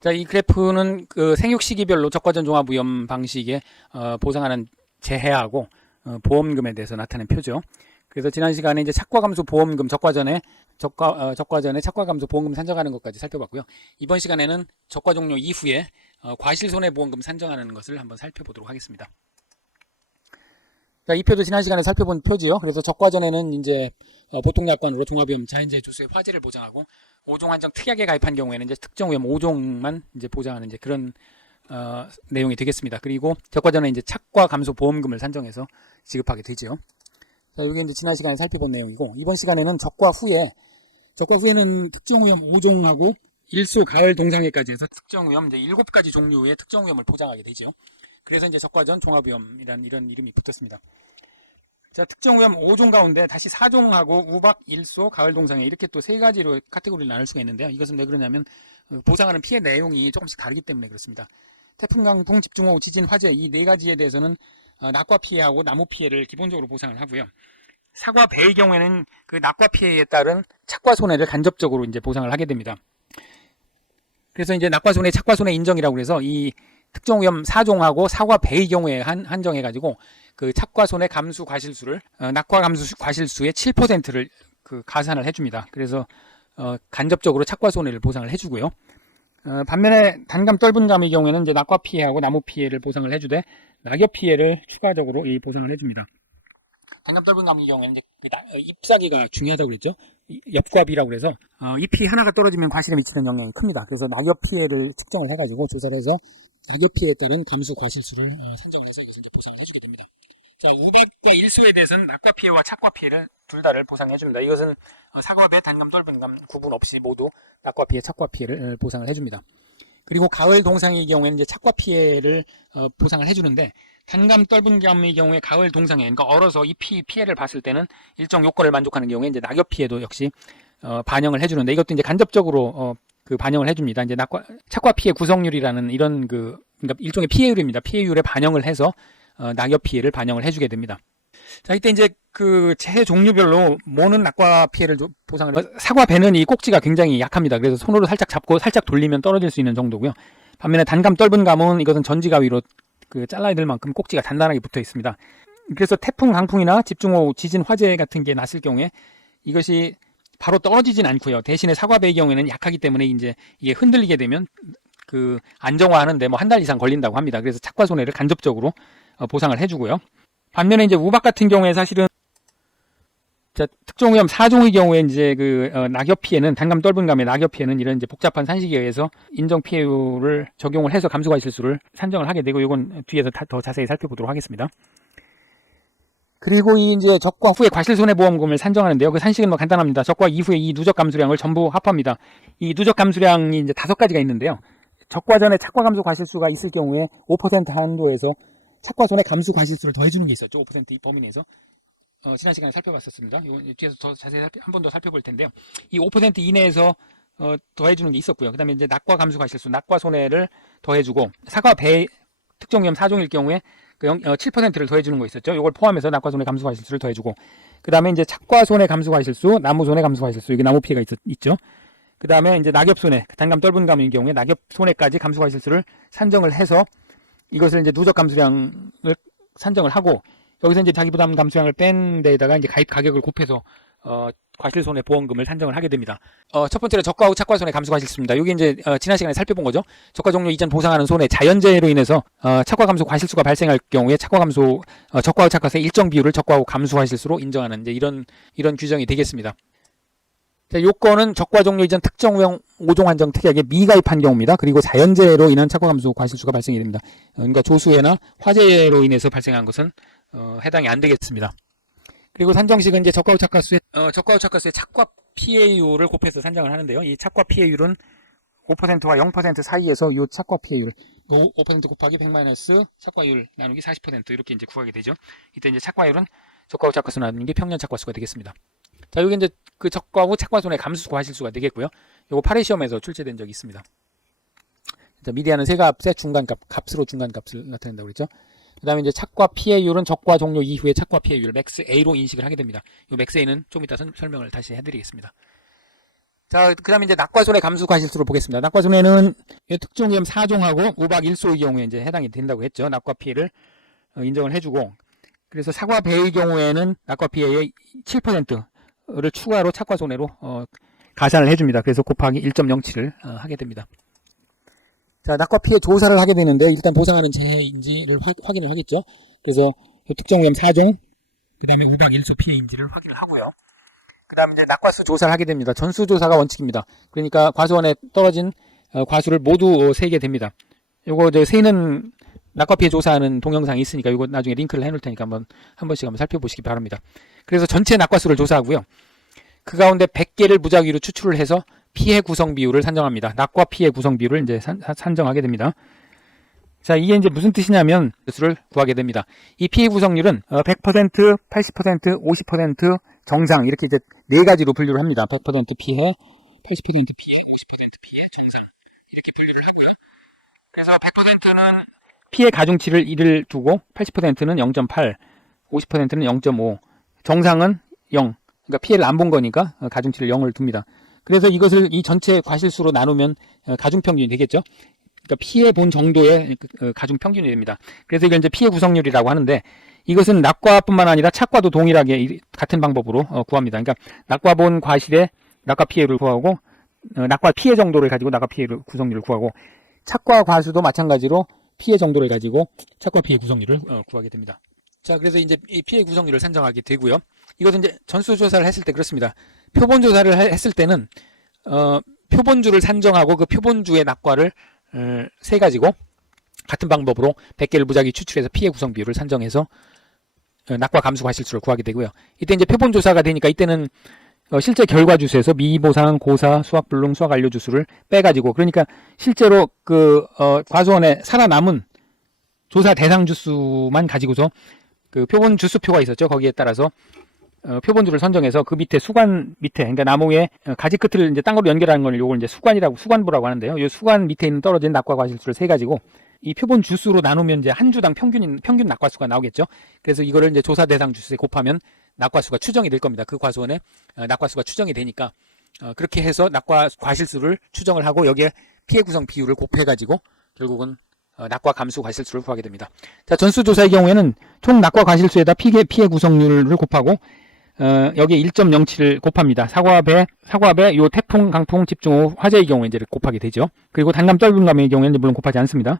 자, 이 그래프는 그 생육 시기별로 적과전 종합위험 방식에 보상하는 재해하고 보험금에 대해서 나타낸 표죠. 그래서 지난 시간에 이제 착과 감소 보험금 적과전에 착과 감소 보험금 산정하는 것까지 살펴봤고요. 이번 시간에는 적과 종료 이후에 과실 손해 보험금 산정하는 것을 한번 살펴보도록 하겠습니다. 자, 이 표도 지난 시간에 살펴본 표지요. 그래서 적과전에는 이제 보통 약관으로 종합위험 자연재해 주수의 화재를 보장하고 5종 한정 특약에 가입한 경우에는 이제 특정 위험 5종만 이제 보장하는 이제 그런 내용이 되겠습니다. 그리고 적과전에 이제 착과 감소 보험금을 산정해서 지급하게 되죠. 자, 이게 이제 지난 시간에 살펴본 내용이고, 이번 시간에는 적과 후에는 특정 위험 5종하고 일소 가을 동상해까지 해서 특정 위험 이제 7가지 종류의 특정 위험을 보장하게 되죠. 그래서 이제 적과전 종합위험이라는 이런 이름이 붙었습니다. 자, 특정 위험 5종 가운데 다시 4종하고 우박, 일소, 가을 동상해 이렇게 또 3가지로 카테고리를 나눌 수가 있는데요. 이것은 왜 그러냐면 보상하는 피해 내용이 조금씩 다르기 때문에 그렇습니다. 태풍, 강풍, 집중호우, 지진, 화재 이 4가지에 대해서는 낙과 피해하고 나무 피해를 기본적으로 보상을 하고요. 사과, 배의 경우에는 그 낙과 피해에 따른 착과 손해를 간접적으로 이제 보상을 하게 됩니다. 그래서 이제 낙과 손해, 착과 손해 인정이라고 해서 이 특정 위험 4종하고 사과, 배의 경우에 한정해가지고 그 착과 손해 감수 과실수를 낙과 감수 과실수의 7%를 그 가산을 해줍니다. 그래서 간접적으로 착과 손해를 보상을 해주고요. 반면에 단감 떫은 감의 경우에는 이제 낙과 피해하고 나무 피해를 보상을 해주되 낙엽 피해를 추가적으로 이 보상을 해줍니다. 단감 떫은 감의 경우에는 이제 잎사귀가 중요하다고 그랬죠. 엽과비라고 그래서 잎이 하나가 떨어지면 과실에 미치는 영향이 큽니다. 그래서 낙엽 피해를 측정을 해가지고 조사를 해서 낙엽 피해에 따른 감수 과실수를 산정을 해서 이것을 이제 보상을 해주게 됩니다. 자, 우박과 일소에 대해서는 낙과 피해와 착과 피해를 둘 다를 보상해 줍니다. 이것은 사과, 배, 단감, 떫은 감 구분 없이 모두 낙과 피해, 착과 피해를 보상을 해줍니다. 그리고 가을 동상의 경우에는 이제 착과 피해를 보상을 해주는데 단감, 떫은 감의 경우에 가을 동상에 그러니까 얼어서 잎이 피해를 봤을 때는 일정 요건을 만족하는 경우에 이제 낙엽 피해도 역시 반영을 해주는데 이것도 이제 간접적으로 그 반영을 해줍니다. 이제 착과 피해 구성률이라는 이런 그러니까 일종의 피해율입니다. 피해율에 반영을 해서 낙엽 피해를 반영을 해주게 됩니다. 자, 이때 이제 그 재해 종류별로 모는 낙과 피해를 보상을 사과 배는 이 꼭지가 굉장히 약합니다. 그래서 손으로 살짝 잡고 살짝 돌리면 떨어질 수 있는 정도고요. 반면에 단감 떫은 감은 이것은 전지가위로 그 잘라야 될 만큼 꼭지가 단단하게 붙어 있습니다. 그래서 태풍, 강풍이나 집중호우, 지진, 화재 같은 게 났을 경우에 이것이 바로 떨어지진 않고요. 대신에 사과배의 경우에는 약하기 때문에 이제 이게 흔들리게 되면 그 안정화하는데 뭐 한 달 이상 걸린다고 합니다. 그래서 착과 손해를 간접적으로 보상을 해주고요. 반면에 이제 우박 같은 경우에 사실은 특정 위험 4종의 경우에 이제 그 낙엽 피해는 단감 떫은 감의 낙엽 피해는 이런 이제 복잡한 산식에 의해서 인정 피해율을 적용을 해서 감수과실수를 산정을 하게 되고 이건 뒤에서 더 자세히 살펴보도록 하겠습니다. 그리고 이 이제 적과 후에 과실손해보험금을 산정하는데요. 그 산식은 뭐 간단합니다. 적과 이후에 이 누적 감수량을 전부 합합니다. 이 누적 감수량이 이제 5가지가 있는데요. 적과 전에 착과 감수 과실수가 있을 경우에 5% 한도에서 착과 손해 감수 과실수를 더해주는 게 있었죠. 5% 범위 내에서. 지난 시간에 살펴봤었습니다. 이건 뒤에서 더 자세히 한 번 더 살펴볼 텐데요. 이 5% 이내에서 더해주는 게 있었고요. 그 다음에 이제 낙과 감수 과실수, 낙과 손해를 더해주고 사과 배 특정 위험 4종일 경우에 7%를 더해주는 거 있었죠. 이걸 포함해서 낙과 손해 감수 과실수를 더해주고 그 다음에 이제 착과 손해 감수 과실수, 나무 손해 감수 과실수 이게 나무 피해가 있죠. 그 다음에 이제 낙엽 손해, 단감 떫은 감의 경우에 낙엽 손해까지 감수 과실수를 산정을 해서 이것을 이제 누적 감수량을 산정을 하고 여기서 이제 자기 부담 감수량을 뺀 데에다가 이제 가입 가격을 곱해서 과실손해 보험금을 산정을 하게 됩니다. 첫 번째로 적과 후 착과 손해 감수 과실수입니다. 여기 이제 지난 시간에 살펴본 거죠. 적과 종료 이전 보상하는 손해 자연재해로 인해서 착과 감수 과실수가 발생할 경우에 적과 후 착과세 일정 비율을 적과 후 감수 과실수로 인정하는 이제 이런 규정이 되겠습니다. 자, 요건은 적과 종료 이전 특정 위험 5종 한정 특약에 미가입한 경우입니다. 그리고 자연재해로 인한 착과 감수 과실수가 발생이 됩니다. 그러니까 조수해나 화재로 인해서 발생한 것은 해당이 안 되겠습니다. 그리고 산정식은 이제 적과 후 착과수의 착과 피해율을 곱해서 산정을 하는데요. 이 착과 피해율은 5%와 0% 사이에서 이 착과 피해율 5% 곱하기 100 마이너스 착과율 나누기 40% 이렇게 이제 구하게 되죠. 이때 이제 착과율은 적과 후 착과수 나누는 게 평년 착과수가 되겠습니다. 자, 여기 이제 그 적과 후 착과 손해 감수 과실수가 되겠고요. 요거 8회 시험에서 출제된 적이 있습니다. 자, 미디안은 세 값의 값으로 중간값을 나타낸다고 그랬죠. 그 다음에 이제 착과 피해율은 적과 종료 이후의 착과 피해율 맥스 A로 인식을 하게 됩니다. 이 맥스 A는 좀 이따 설명을 다시 해드리겠습니다. 자, 그 다음에 이제 낙과손해 감수 과실수로 보겠습니다. 낙과손해는 특정 위험 4종하고 우박 1소의 경우에 이제 해당이 된다고 했죠. 낙과 피해를 인정을 해주고, 그래서 사과 배의 경우에는 낙과 피해의 7%를 추가로 착과손해로 가산을 해줍니다. 그래서 곱하기 1.07을 하게 됩니다. 자, 낙과 피해 조사를 하게 되는데 일단 보상하는 재해인지를 확인을 하겠죠. 그래서 특정 위험 4종, 그 다음에 우박 1소 피해인지를 확인을 하고요. 그 다음에 이제 낙과수 조사를 하게 됩니다. 전수 조사가 원칙입니다. 그러니까 과수원에 떨어진 과수를 모두 세게 됩니다. 요거 세는 낙과 피해 조사하는 동영상이 있으니까 이거 나중에 링크를 해놓을 테니까 한 번씩 한번 살펴보시기 바랍니다. 그래서 전체 낙과수를 조사하고요. 그 가운데 100개를 무작위로 추출을 해서 피해 구성 비율을 산정합니다. 낙과 피해 구성 비율을 이제 산정하게 됩니다. 자, 이게 이제 무슨 뜻이냐면 수를 구하게 됩니다. 이 피해 구성률은 100%, 80%, 50% 정상 이렇게 이제 네 가지로 분류를 합니다. 100% 피해, 80% 피해, 50% 피해, 정상 이렇게 분류를 하고요. 그래서 100%는 피해 가중치를 1을 두고 80%는 0.8, 50%는 0.5, 정상은 0. 그러니까 피해를 안 본 거니까 가중치를 0을 둡니다. 그래서 이것을 이 전체 과실수로 나누면 가중평균이 되겠죠. 그러니까 피해 본 정도의 가중평균이 됩니다. 그래서 이걸 이제 피해 구성률이라고 하는데 이것은 낙과뿐만 아니라 착과도 동일하게 같은 방법으로 구합니다. 그러니까 낙과 본 과실의 낙과 피해를 구하고 낙과 피해 정도를 가지고 낙과 피해 구성률을 구하고 착과 과수도 마찬가지로 피해 정도를 가지고 착과 피해 구성률을 구하게 됩니다. 자, 그래서 이제 이 피해 구성률을 산정하게 되고요. 이것은 이제 전수조사를 했을 때 그렇습니다. 표본조사를 했을 때는 표본주를 산정하고 그 표본주의 낙과를 세 가지고 같은 방법으로 100개를 무작위 추출해서 피해 구성 비율을 산정해서 낙과 감수 과실수를 구하게 되고요. 이때 이제 표본조사가 되니까 이때는 실제 결과 주수에서 미보상, 고사, 수학불능, 수학안료주수를 빼가지고 그러니까 실제로 그 과수원에 살아남은 조사 대상 주수만 가지고서 그 표본 주수표가 있었죠. 거기에 따라서 표본주를 선정해서 그 밑에 수관 밑에 그러니까 나무의 가지 끝을 이제 땅으로 연결하는 걸 요걸 이제 수관부라고 하는데요. 이 수관 밑에 있는 떨어진 낙과 과실수를 세 가지고 이 표본 주수로 나누면 이제 한 주당 평균 낙과수가 나오겠죠. 그래서 이거를 이제 조사 대상 주수에 곱하면 낙과수가 추정이 될 겁니다. 그 과수원에 낙과수가 추정이 되니까 그렇게 해서 낙과 과실수를 추정을 하고 여기에 피해 구성 비율을 곱해가지고 결국은 낙과 감수 과실수를 구하게 됩니다. 자, 전수조사의 경우에는 총 낙과 과실수에다 피해 구성률을 곱하고 여기에 1.07을 곱합니다. 사과배, 요 태풍, 강풍, 집중호우, 화재의 경우에 이제 곱하게 되죠. 그리고 단감, 떨분감의 경우에는 물론 곱하지 않습니다.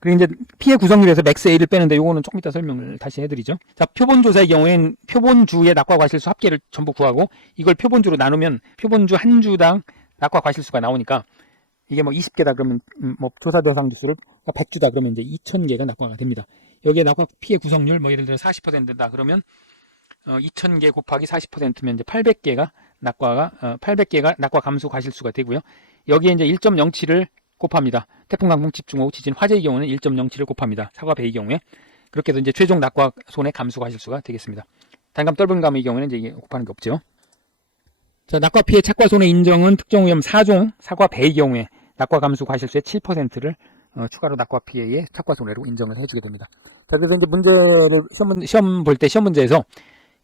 그리고 이제 피해 구성률에서 맥스 A를 빼는데 요거는 조금 이따 설명을 다시 해드리죠. 자, 표본조사의 경우엔 표본주의 낙과 과실수 합계를 전부 구하고 이걸 표본주로 나누면 표본주 한 주당 낙과 과실수가 나오니까 이게 뭐 20개다 그러면 뭐 조사 대상 주수를 100주다 그러면 이제 2000개가 낙과가 됩니다. 여기에 낙과 피해 구성률 뭐 예를 들어 40%다 그러면 2000개 곱하기 40%면 이제 800개가 낙과 감수 과실수가 되고요. 여기에 이제 1.07을 곱합니다. 태풍, 강풍, 집중호우, 지진, 화재의 경우는 1.07을 곱합니다. 사과, 배의 경우에 그렇게 해서 이제 최종 낙과 손해 감수 과실수가 되겠습니다. 단감, 떨분감의 경우에는 이제 이게 곱하는 게 없죠. 자, 낙과 피해 착과 손해 인정은 특정 위험 4종 사과, 배의 경우에 낙과 감수 과실수의 7%를 추가로 낙과 피해의 착과 손해로 인정을 해주게 됩니다. 자, 그래서 이제 문제를 시험 볼 때 시험 문제에서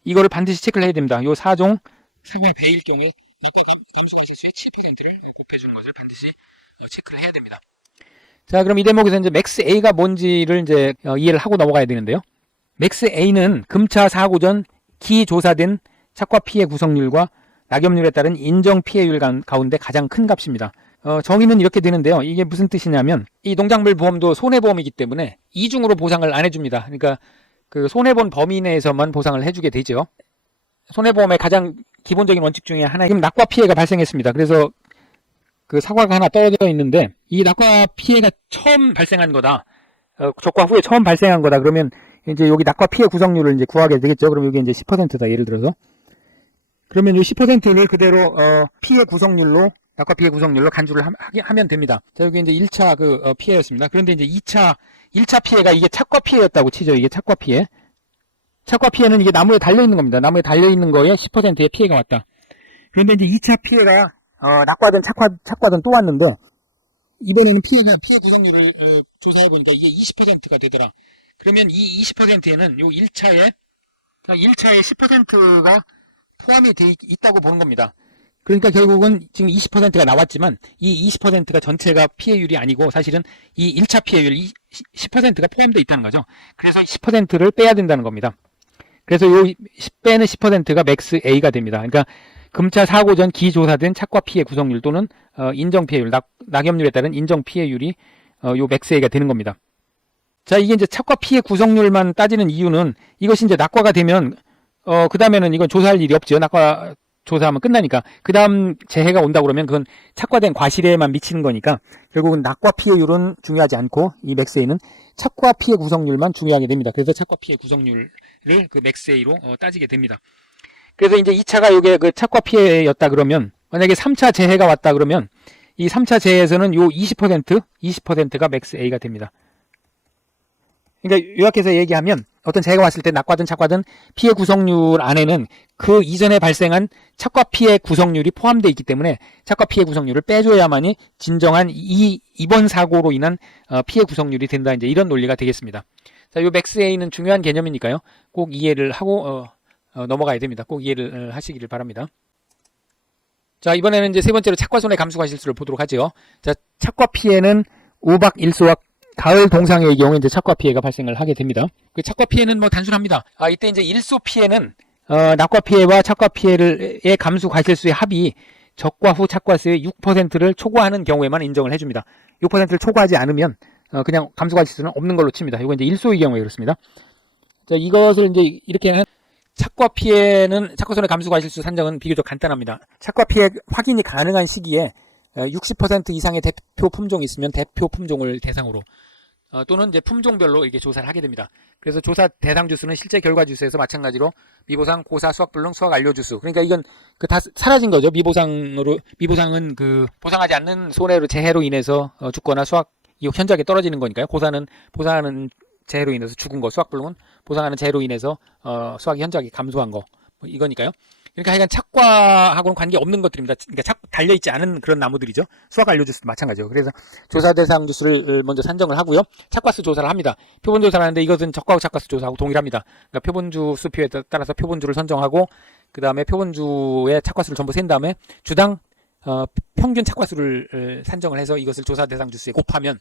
이거를 반드시 체크를 해야 됩니다. 요 4종 사과, 배일 경우에 낙과 감수 과실수의 7%를 곱해주는 것을 반드시 체크를 해야 됩니다. 자, 그럼 이 대목에서 이제 맥스 A가 뭔지를 이제 이해를 하고 넘어가야 되는데요. 맥스 A는 금차 사고 전 기조사된 착과 피해 구성률과 낙엽률에 따른 인정 피해율 가운데 가장 큰 값입니다. 정의는 이렇게 되는데요. 이게 무슨 뜻이냐면 이 농작물 보험도 손해보험이기 때문에 이중으로 보상을 안 해줍니다. 그러니까 그 손해본 범위 내에서만 보상을 해주게 되죠. 손해보험의 가장 기본적인 원칙 중에 하나, 지금 낙과 피해가 발생했습니다. 그래서 그 사과가 하나 떨어져 있는데 이 낙과 피해가 처음 발생한 거다. 적과 후에 처음 발생한 거다. 그러면 이제 여기 낙과 피해 구성률을 이제 구하게 되겠죠. 그럼 여기 이제 10%다. 예를 들어서. 그러면 이 10%를 그대로 피해 구성률로 낙과 피해 구성률로 간주를 하면 됩니다. 자, 여기 이제 1차 그 피해였습니다. 그런데 이제 1차 피해가 이게 착과 피해였다고 치죠. 이게 착과 피해. 착과 피해는 이게 나무에 달려 있는 겁니다. 나무에 달려 있는 거에 10%의 피해가 왔다. 그런데 이제 2차 피해가 낙과든 착과든 또 왔는데 이번에는 피해 구성률을 조사해 보니까 이게 20%가 되더라. 그러면 이 20%에는 요 1차에 10%가 포함이 돼 있다고 보는 겁니다. 그러니까 결국은 지금 20%가 나왔지만 이 20%가 전체가 피해율이 아니고 사실은 이 1차 피해율 10%가 포함되어 있다는 거죠. 그래서 10%를 빼야 된다는 겁니다. 그래서 요 빼는 10%가 맥스 A가 됩니다. 그러니까 금차 사고 전 기조사된 착과 피해 구성률 또는 인정 피해율, 낙엽률에 따른 인정 피해율이 요 맥스 A가 되는 겁니다. 자, 이게 이제 착과 피해 구성률만 따지는 이유는 이것이 이제 낙과가 되면 그 다음에는 이건 조사할 일이 없죠. 낙과 조사하면 끝나니까. 그 다음 재해가 온다고 그러면 그건 착과된 과실에만 미치는 거니까 결국은 낙과 피해율은 중요하지 않고 이 맥스 A는 착과 피해 구성률만 중요하게 됩니다. 그래서 착과 피해 구성률을 그 맥스 A로 따지게 됩니다. 그래서 이제 2차가 이게 그 착과 피해였다 그러면 만약에 3차 재해가 왔다 그러면 이 3차 재해에서는 요 20%가 맥스 A가 됩니다. 그러니까 요약해서 얘기하면 어떤 재해가 왔을 때 낙과든 착과든 피해 구성률 안에는 그 이전에 발생한 착과 피해 구성률이 포함되어 있기 때문에 착과 피해 구성률을 빼줘야만이 진정한 이번 사고로 인한 피해 구성률이 된다. 이제 이런 논리가 되겠습니다. 자, 요 맥스 A는 중요한 개념이니까요. 꼭 이해를 하고 넘어가야 됩니다. 꼭 이해를 하시기를 바랍니다. 자, 이번에는 이제 세 번째로 착과 손해 감수 과실수를 보도록 하죠. 자, 착과 피해는 우박 일소와 가을 동상의 경우에 이제 착과 피해가 발생을 하게 됩니다. 그 착과 피해는 뭐 단순합니다. 이때 이제 일소 피해는 낙과 피해와 착과 피해의 감수 과실수의 합이 적과 후 착과수의 6%를 초과하는 경우에만 인정을 해줍니다. 6%를 초과하지 않으면 그냥 감수 과실수는 없는 걸로 칩니다. 이거 이제 일소의 경우에 그렇습니다. 자, 이것을 이제 이렇게 하는 착과 피해는 착과 손해 감수 과실수 산정은 비교적 간단합니다. 착과 피해 확인이 가능한 시기에 60% 이상의 대표 품종이 있으면 대표 품종을 대상으로 또는 이제 품종별로 이렇게 조사를 하게 됩니다. 그래서 조사 대상 주수는 실제 결과 주수에서 마찬가지로 미보상, 고사, 수확불능, 수확 안료 주수. 그러니까 이건 그 다 사라진 거죠. 미보상은 그 보상하지 않는 손해로 재해로 인해서 죽거나 수확 현저하게 떨어지는 거니까요. 고사는 보상하는 재해로 인해서 죽은 거, 수확불능은 보상하는 재해로 인해서 수확이 현저하게 감소한 거 이거니까요. 그러니까 하여간 착과하고는 관계없는 것들입니다. 그러니까 달려있지 않은 그런 나무들이죠. 수확 안료 주스도 마찬가지죠. 그래서 조사 대상 주수를 먼저 산정을 하고요. 착과수 조사를 합니다. 표본 조사를 하는데 이것은 적과후 착과수 조사하고 동일합니다. 그러니까 표본주 수표에 따라서 표본주를 선정하고 그 다음에 표본주의 착과수를 전부 센 다음에 주당 평균 착과수를 산정을 해서 이것을 조사 대상 주수에 곱하면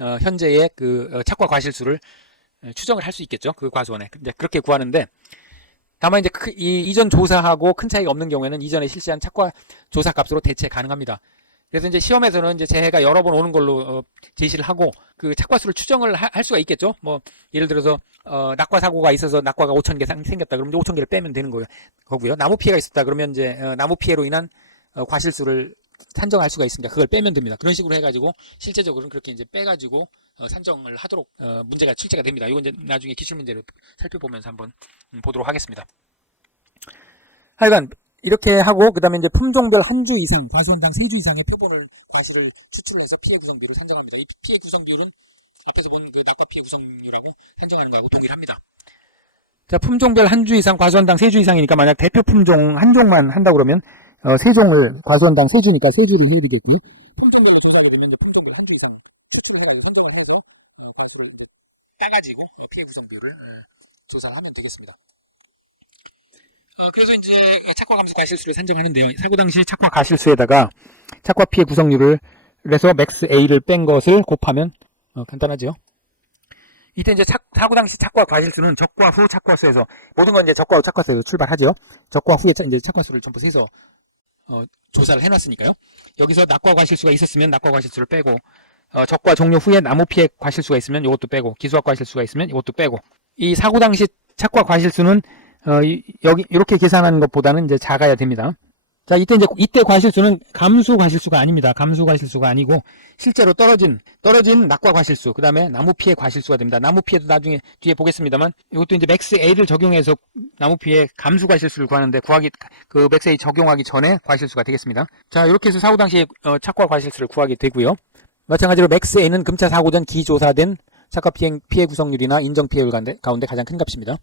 현재의 그 착과 과실수를 추정을 할 수 있겠죠. 그 과수원에. 이제 그렇게 구하는데 다만 이제 이전 조사하고 큰 차이가 없는 경우에는 이전에 실시한 착과 조사 값으로 대체 가능합니다. 그래서 이제 시험에서는 이제 재해가 여러 번 오는 걸로 제시를 하고 그 착과수를 추정을 할 수가 있겠죠. 뭐 예를 들어서 낙과 사고가 있어서 낙과가 5,000개 생겼다 그러면 5,000개를 빼면 되는 거고요. 나무 피해가 있었다 그러면 이제 나무 피해로 인한 과실수를 산정할 수가 있으니까 그걸 빼면 됩니다. 그런 식으로 해가지고 실제적으로는 그렇게 이제 빼가지고 산정을 하도록 문제가 출제가 됩니다. 이건 이제 나중에 기출 문제를 살펴보면서 한번 보도록 하겠습니다. 하여간 이렇게 하고 그 다음에 이제 품종별 한 주 이상, 과수원당 3주 이상의 표본을 과실을 추출해서 피해 구성비를 산정합니다. 이 피해 구성비율은 앞에서 본 그 낙과 피해 구성률하고 산정하는 거하고 동일합니다. 자, 품종별 한 주 이상, 과수원당 3주 이상이니까 만약 대표 품종 한 종만 한다고 그러면 3종을 과수원당 3주니까 3주를 해야 되겠고요. 품종별로 조사를 하면 품종별 한 주 이상 추출해가지고 산정을 해서 과수를 따가지고 피해 구성비율을 조사를 하면 되겠습니다. 그래서 이제 착과 감수 과실수를 산정하는데요. 사고 당시 착과 과실수에다가 착과 피해 구성률을 그래서 맥스 A를 뺀 것을 곱하면 간단하죠. 이때 이제 사고 당시 착과 과실수는 적과 후 착과수에서 모든 건 이제 적과 후 착과수에서 출발하죠. 적과 후에 이제 착과수를 전부 세서 조사를 해놨으니까요. 여기서 낙과 과실수가 있었으면 낙과 과실수를 빼고 적과 종료 후에 나무 피해 과실수가 있으면 이것도 빼고 기수학 과실수가 있으면 이것도 빼고 이 사고 당시 착과 과실수는 여기 이렇게 계산하는 것보다는 이제 작아야 됩니다. 자, 이때 과실수는 감수 과실수가 아닙니다. 감수 과실수가 아니고 실제로 떨어진 낙과 과실수, 그 다음에 나무 피해 과실수가 됩니다. 나무 피해도 나중에 뒤에 보겠습니다만 이것도 이제 맥스 A를 적용해서 나무 피해 감수 과실수를 구하는데 그 맥스 A 적용하기 전에 과실수가 되겠습니다. 자, 이렇게 해서 사고 당시 착과 과실수를 구하게 되고요. 마찬가지로 맥스 A는 금차 사고 전 기조사된 착과 피해 구성률이나 인정 피해율 가운데 가장 큰 값입니다.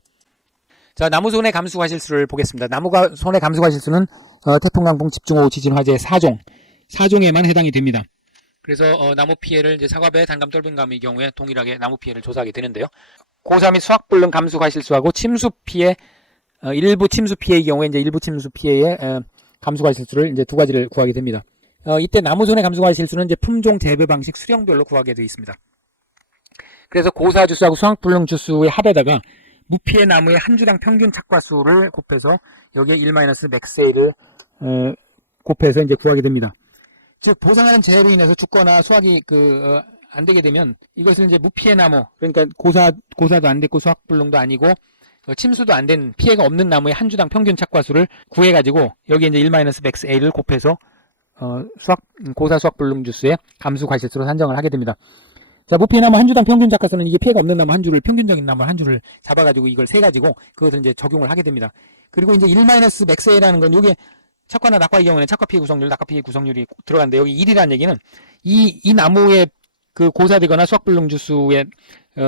자, 나무 손해 감수 과실수를 보겠습니다. 나무 손해 감수 과실수는 태풍, 강풍, 집중호우, 지진, 화재 4종에만 해당이 됩니다. 그래서 나무 피해를 이제 사과배, 단감, 떫은감의 경우에 동일하게 나무 피해를 조사하게 되는데요. 고사 및 수확불능 감수 과실수하고 침수 피해, 일부 침수 피해의 경우에 이제 일부 침수 피해의 감수과실수를 이제 두 가지를 구하게 됩니다. 이때 나무손해 감수과실수는 이제 품종 재배 방식 수령별로 구하게 되어 있습니다. 그래서 고사주수하고 수확불능주수의 합에다가 무피해 나무의 한 주당 평균 착과수를 곱해서 여기에 1-맥스A를 곱해서 이제 구하게 됩니다. 즉 보상하는 재해로 인해서 죽거나 수확이 안 되게 되면 이것을 이제 무피해 나무, 그러니까 고사도 안 됐고 수확불능도 아니고 침수도 안 된 피해가 없는 나무의 한 주당 평균 착과수를 구해가지고 여기에 이제 1-맥스A를 곱해서 고사 수확불능주수의 감수과실수로 산정을 하게 됩니다. 자, 무피해 나무 한 주당 평균 착과수는 이게 피해가 없는 나무 한 주를, 평균적인 나무 한 주를 잡아가지고 이걸 세가지고 그것을 이제 적용을 하게 됩니다. 그리고 이제 1-맥스A라는 건 요게 착과나 낙과의 경우에는 착과 피해 구성률, 낙과 피해 구성률이 들어가는데 여기 1이라는 얘기는 이 나무의 그 고사되거나 수확불능주수에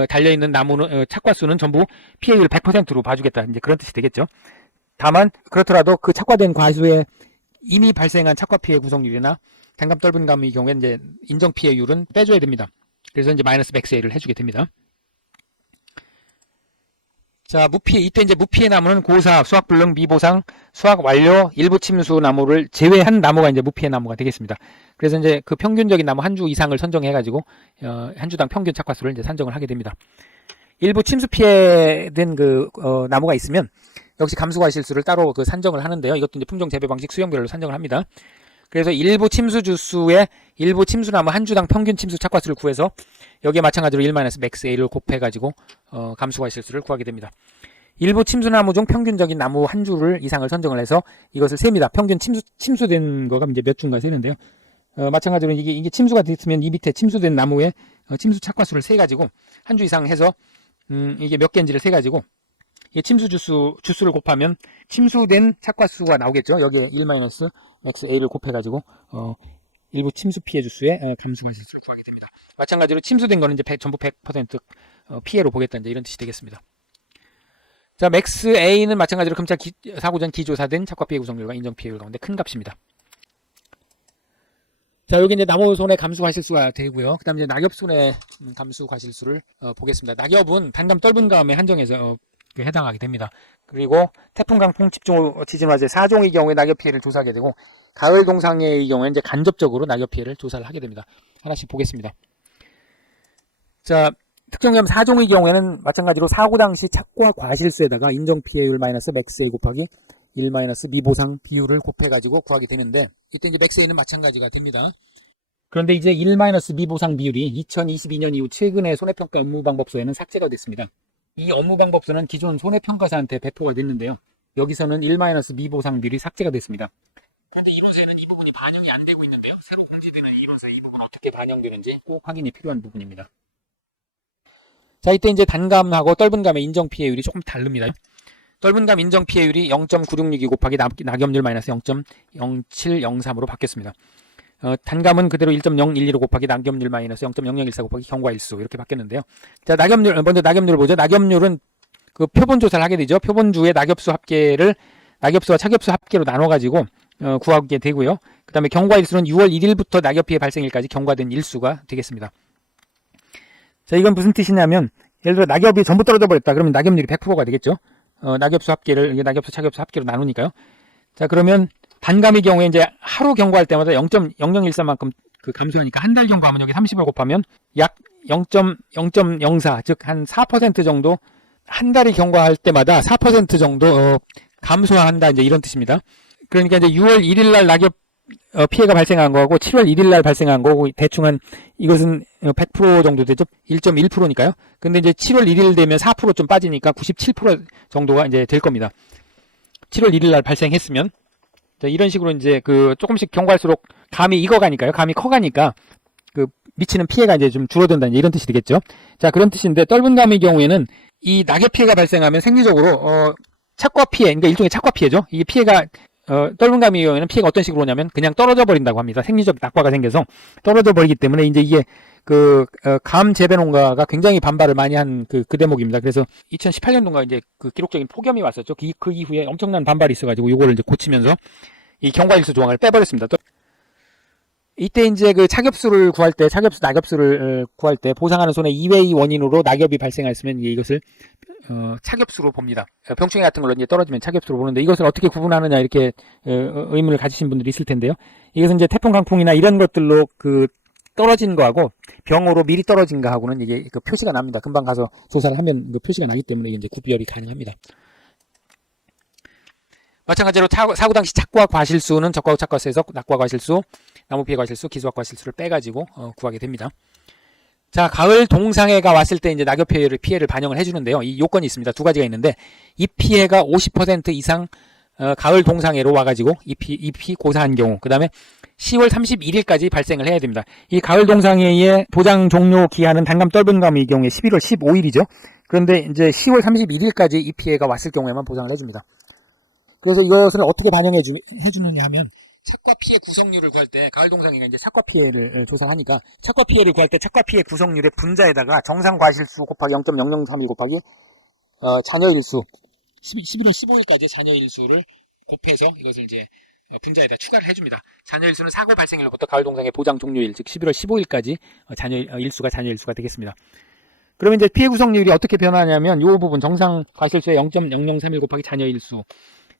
달려있는 나무는 착과수는 전부 피해율 100%로 봐주겠다. 이제 그런 뜻이 되겠죠. 다만 그렇더라도 그 착과된 과수에 이미 발생한 착과 피해 구성률이나 단감 떫은 감의 경우에 이제 인정 피해율은 빼줘야 됩니다. 그래서 이제 -맥스A를 해주게 됩니다. 자, 이때 이제 무피해 나무는 고사, 수확불능, 미보상, 수확 완료, 일부 침수 나무를 제외한 나무가 이제 무피해 나무가 되겠습니다. 그래서 이제 그 평균적인 나무 한 주 이상을 선정해가지고 한 주당 평균 착과수를 이제 산정을 하게 됩니다. 일부 침수 피해된 나무가 있으면 역시 감수과실수를 따로 산정을 하는데요. 이것도 이제 품종 재배 방식 수형별로 산정을 합니다. 그래서 일부 침수주수의 일부 침수나무 한 주당 평균 침수 착과수를 구해서 여기에 마찬가지로 1-맥스A를 곱해가지고 감수과실수를 구하게 됩니다. 일부 침수나무 중 평균적인 나무 한 주를 이상을 선정을 해서 이것을 셉니다. 평균 침수된 거가 이제 몇 주인가 세는데요. 마찬가지로 이게 침수가 됐으면 이 밑에 침수된 나무의 침수 착과수를 세가지고 한 주 이상 해서 이게 몇 개인지를 세가지고 이 침수 주수를 곱하면 침수된 착과수가 나오겠죠. 여기에 1-맥스A를 곱해가지고 일부 침수 피해 주수의 감수과실수를 구하게 됩니다. 마찬가지로 침수된 거는 이제 전부 100% 피해로 보겠다, 이제 이런 뜻이 되겠습니다. 자, 맥스A는 마찬가지로 검찰 사고 전 기조사된 착과 피해 구성률과 인정 피해율 가운데 큰 값입니다. 자, 여기 이제 나무손해 감수과실수가 되고요. 그 다음에 이제 낙엽손해 감수과실수를 보겠습니다. 낙엽은 단감 떫은 감에 한정해서 해당하게 됩니다. 그리고 태풍, 강풍, 집중 지진 화재 4종의 경우에 낙엽 피해를 조사하게 되고 가을 동상해의 경우에 이제 간접적으로 낙엽 피해를 조사를 하게 됩니다. 하나씩 보겠습니다. 자, 특정위험 4종의 경우에는 마찬가지로 사고 당시 착과 과실수에다가 인정 피해율 -맥스A 곱하기 1-미보상 비율을 곱해가지고 구하게 되는데 이때 이제 맥스A는 마찬가지가 됩니다. 그런데 이제 1-미보상 비율이 2022년 이후 최근의 손해평가 업무방법서에는 삭제가 됐습니다. 이 업무방법서는 기존 손해평가사한테 배포가 됐는데요. 여기서는 1-미보상 비율이 삭제가 됐습니다. 그런데 이론서에는 이 부분이 반영이 안 되고 있는데요. 새로 공지되는 이론서에 이 부분 어떻게 반영되는지 꼭 확인이 필요한 부분입니다. 자, 이때 이제 단감하고 떫은 감의 인정 피해율이 조금 다릅니다. 떫은 감 인정 피해율이 0.9662 곱하기 낙엽률 -0.0703으로 바뀌었습니다. 단감은 그대로 1.012로 곱하기 낙엽률 -0.0014 곱하기 경과일수 이렇게 바뀌었는데요. 자, 먼저 낙엽률을 보죠. 낙엽률은 그 표본 조사를 하게 되죠. 표본주의 낙엽수와 착엽수 합계로 나눠가지고 구하게 되고요. 그 다음에 경과일수는 6월 1일부터 낙엽 피해 발생일까지 경과된 일수가 되겠습니다. 자, 이건 무슨 뜻이냐면 예를 들어 낙엽이 전부 떨어져 버렸다. 그러면 낙엽률이 100%가 되겠죠. 낙엽수 착엽수 합계로 나누니까요. 자, 그러면 단감의 경우에 이제 하루 경과할 때마다 0.0013만큼 감소하니까 한 달 경과하면 여기 30을 곱하면 약 0.04, 즉 한 4% 정도 한 달이 경과할 때마다 4% 정도 감소한다, 이제 이런 뜻입니다. 그러니까 이제 6월 1일 날 낙엽 피해가 발생한 거하고 7월 1일 날 발생한 거고 대충 이것은 100% 정도 되죠. 1.1%니까요. 근데 이제 7월 1일 되면 4% 좀 빠지니까 97% 정도가 이제 될 겁니다. 7월 1일 날 발생했으면 자, 이런 식으로 이제 조금씩 경과할수록 감이 익어가니까요. 감이 커가니까 미치는 피해가 이제 좀 줄어든다, 이런 뜻이 되겠죠. 자, 그런 뜻인데 떫은 감의 경우에는 이 낙엽 피해가 발생하면 생리적으로 착과 피해, 그러니까 일종의 착과 피해죠. 이게 피해가 떫은 감의 경우에는 피해가 어떤 식으로 오냐면 그냥 떨어져 버린다고 합니다. 생리적 낙과가 생겨서 떨어져 버리기 때문에 이제 이게 감 재배 농가가 굉장히 반발을 많이 한 그 대목입니다. 그래서 2018년도인가 이제 기록적인 폭염이 왔었죠. 그 이후에 엄청난 반발이 있어가지고 요거를 이제 고치면서 이 경과일수 조항을 빼버렸습니다. 이때 이제 그 착엽수를 구할 때, 낙엽수를 구할 때 보상하는 손해 이외의 원인으로 낙엽이 발생했으면 이것을 착엽수로 봅니다. 병충해 같은 걸로 이제 떨어지면 착엽수로 보는데 이것을 어떻게 구분하느냐 이렇게 의문을 가지신 분들이 있을 텐데요. 이것은 이제 태풍, 강풍이나 이런 것들로 그 떨어진 거하고 병으로 미리 떨어진 거하고는 이게 그 표시가 납니다. 금방 가서 조사를 하면 그 표시가 나기 때문에 이게 이제 구별이 가능합니다. 마찬가지로 사고 당시 착과 과실수는 적과후 착과수에서 낙과 과실수, 나무 피해 과실수, 기수학 과실수를 빼가지고 구하게 됩니다. 자, 가을 동상해가 왔을 때 이제 낙엽 피해를 반영을 해주는데요. 이 요건이 있습니다. 두 가지가 있는데 이 피해가 50% 이상 가을 동상해로 와가지고 잎이 고사한 경우, 그 다음에 10월 31일까지 발생을 해야 됩니다. 이 가을 동상해의 보장 종료 기한은 단감 떨분감의 경우에 11월 15일이죠. 그런데 이제 10월 31일까지 이 피해가 왔을 경우에만 보장을 해줍니다. 그래서 이것을 어떻게 반영해 주느냐 하면 착과 피해 구성률을 구할 때 가을 동상해가 이제 착과 피해를 조사를 하니까 착과 피해를 구할 때 착과 피해 구성률의 분자에다가 정상 과실수 곱하기 0.0031 곱하기 잔여일수 11월 15일까지 잔여일수를 곱해서 이것을 이제 분자에다 추가를 해줍니다. 잔여일수는 사고 발생일로부터 가을 동상해 보장 종료일 즉 11월 15일까지 잔여일수가 되겠습니다. 그러면 이제 피해 구성률이 어떻게 변하냐면 이 부분 정상 과실수의 0.0031 곱하기 잔여일수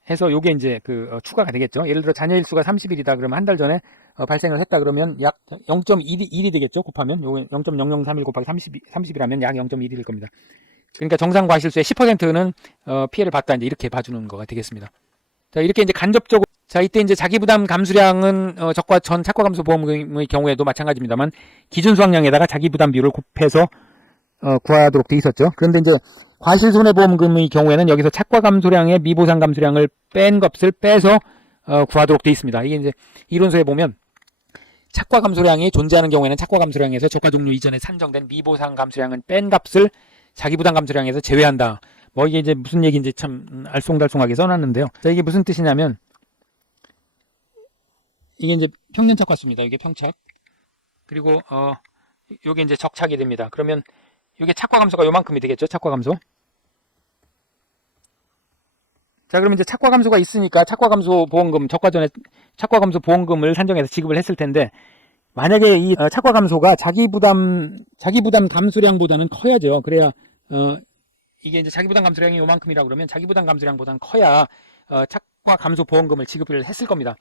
해서 요게 이제 추가가 되겠죠. 예를 들어 잔여일수가 30일이다 그러면 한 달 전에 발생을 했다 그러면 약 0.1이 되겠죠. 곱하면 요게 0.0031 곱하기 30이라면 약 0.1일 겁니다. 그러니까 정상 과실수의 10%는 피해를 봤다 이제 이렇게 봐주는 거가 되겠습니다. 자, 이렇게 이제 간접적으로 자, 이때 이제 자기 부담 감수량은 적과 전 착과 감소 보험금의 경우에도 마찬가지입니다만 기준 수확량에다가 자기 부담 비율을 곱해서 구하도록 돼 있었죠. 그런데 이제 과실손해보험금의 경우에는 여기서 착과 감소량의 미보상 감소량을 뺀 값을 빼서 구하도록 돼 있습니다. 이게 이제 이론서에 보면 착과 감소량이 존재하는 경우에는 착과 감소량에서 적과 종료 이전에 산정된 미보상 감소량은 뺀 값을 자기 부담 감소량에서 제외한다. 뭐 이게 이제 무슨 얘기인지 참 알쏭달쏭하게 써놨는데요. 자, 이게 무슨 뜻이냐면 이게 이제 평년 착과수입니다. 이게 평착. 그리고 요게 이제 적착이 됩니다. 그러면 이게 착과 감소가 요만큼이 되겠죠. 착과 감소. 자, 그러면 이제 착과 감소가 있으니까 착과 감소 보험금 적과 전에 착과 감소 보험금을 산정해서 지급을 했을 텐데 만약에 이 착과 감소가 자기 부담 감소량보다는 커야죠. 그래야 이게 이제 자기 부담 감소량이 요만큼이라고 그러면 자기 부담 감소량보다는 커야 착과 감소 보험금을 지급을 했을 겁니다.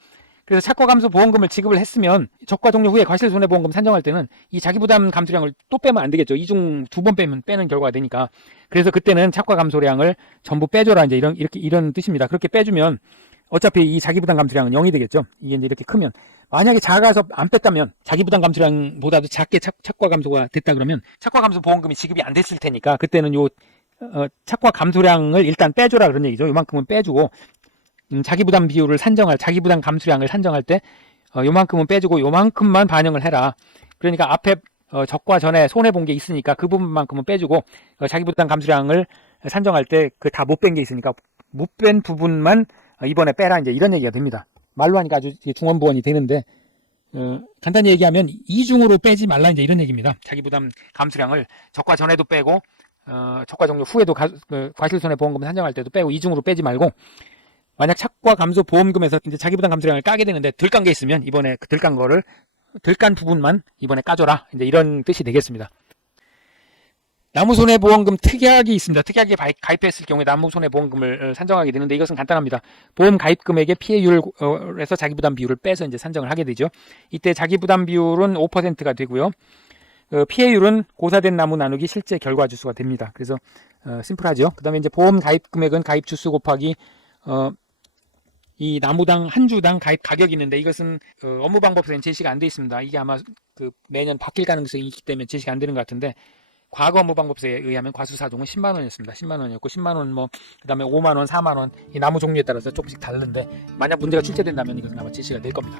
그래서 착과 감소 보험금을 지급을 했으면 적과 종료 후에 과실손해보험금 산정할 때는 이 자기부담 감소량을 또 빼면 안 되겠죠. 이중 두 번 빼는 결과가 되니까. 그래서 그때는 착과 감소량을 전부 빼줘라 이제 이런 뜻입니다. 그렇게 빼주면 어차피 이 자기부담 감소량은 0이 되겠죠. 이게 이제 이렇게 크면 만약에 작아서 안 뺐다면 자기부담 감소량보다도 작게 착과 감소가 됐다 그러면 착과 감소 보험금이 지급이 안 됐을 테니까 그때는 요 착과 감소량을 일단 빼줘라 그런 얘기죠. 요만큼은 빼주고 자기부담 비율을 자기부담 감수량을 산정할 때 요만큼은 빼주고 요만큼만 반영을 해라. 그러니까 앞에 적과 전에 손해본 게 있으니까 그 부분만큼은 빼주고 자기부담 감수량을 산정할 때 그 다 못 뺀 게 있으니까 못 뺀 부분만 이번에 빼라 이제 이런 얘기가 됩니다. 말로 하니까 아주 중언부언이 되는데 간단히 얘기하면 이중으로 빼지 말라 이제 이런 얘기입니다. 자기부담 감수량을 적과 전에도 빼고 적과 종료 후에도 과실손해보험금 산정할 때도 빼고 이중으로 빼지 말고 만약 착과 감소 보험금에서 이제 자기부담 감소량을 까게 되는데 덜 깐 게 있으면 이번에 그 덜 깐 부분만 이번에 까줘라. 이제 이런 뜻이 되겠습니다. 나무손해보험금 특약이 있습니다. 특약에 가입했을 경우에 나무손해보험금을 산정하게 되는데 이것은 간단합니다. 보험 가입금액의 피해율에서 자기부담 비율을 빼서 이제 산정을 하게 되죠. 이때 자기부담 비율은 5%가 되고요. 피해율은 고사된 나무 나누기 실제 결과 주수가 됩니다. 그래서 심플하죠. 그 다음에 이제 보험 가입금액은 가입 주수 곱하기 이 나무당 한 주당 가입 가격이 있는데 이것은 업무방법에서는 제시가 안 되어 있습니다. 이게 아마 매년 바뀔 가능성이 있기 때문에 제시가 안 되는 것 같은데 과거 업무방법에 의하면 과수사종은 10만 원이었습니다. 10만 원이었고 10만 원 그다음에 5만 원, 4만 원 이 나무 종류에 따라서 조금씩 다른데 만약 문제가 출제된다면 이것은 아마 제시가 될 겁니다.